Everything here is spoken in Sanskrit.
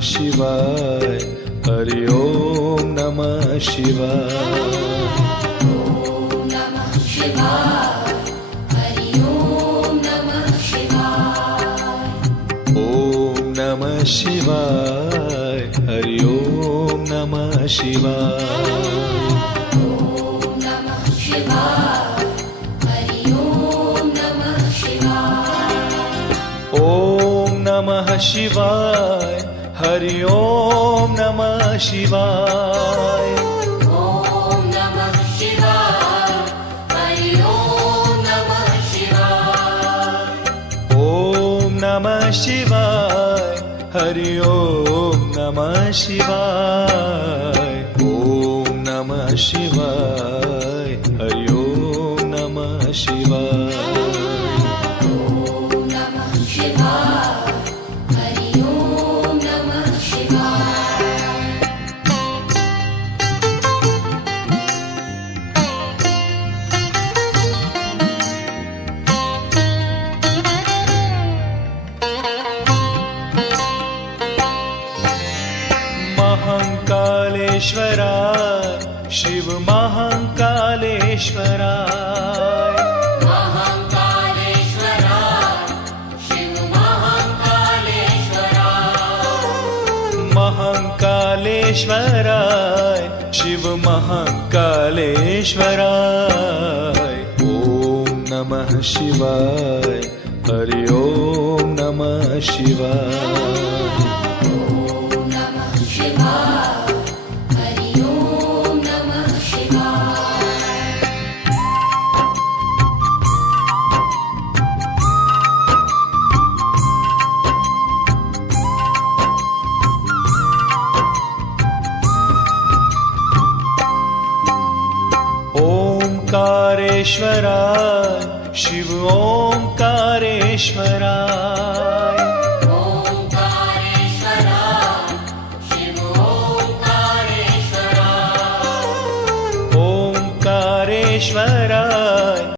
शिवाय हरि ओम नमः शिवाय। ओम नमः शिवाय हरि ओम नमः शिवाय। ओम नमः शिवाय हरि ओम नमः शिवाय। ओम नमः शिवाय हरि ओम नमः शिवाय। ओम नमः शिवाय हरि ओम नमः शिवाय। ओम नमः शिवाय हरि ओम नमः शिवाय। ओम नमः शिवाय हरि ओम नमः शिवाय। ओम नमः शिवाय हरि ओम नमः शिवाय। ओम नमः शिवाय हरि ओम नमः शिवाय। महाकालेश्वराय शिव महाकालेश्वराय। महाकालेश्वराय शिव महाकालेश्वराय। महाकालेश्वराय शिव महाकालेश्वराय। ओम नमः शिवाय हरि ओम नमः शिवाय। ओम नमः शिवाय हरि ओम नमः शिवाय। ओंकारेश्वराय शिव ओंकारेश्वराय। ओंकारेश्वराय शिव ओंकारेश्वराय। ओंकारेश्वराय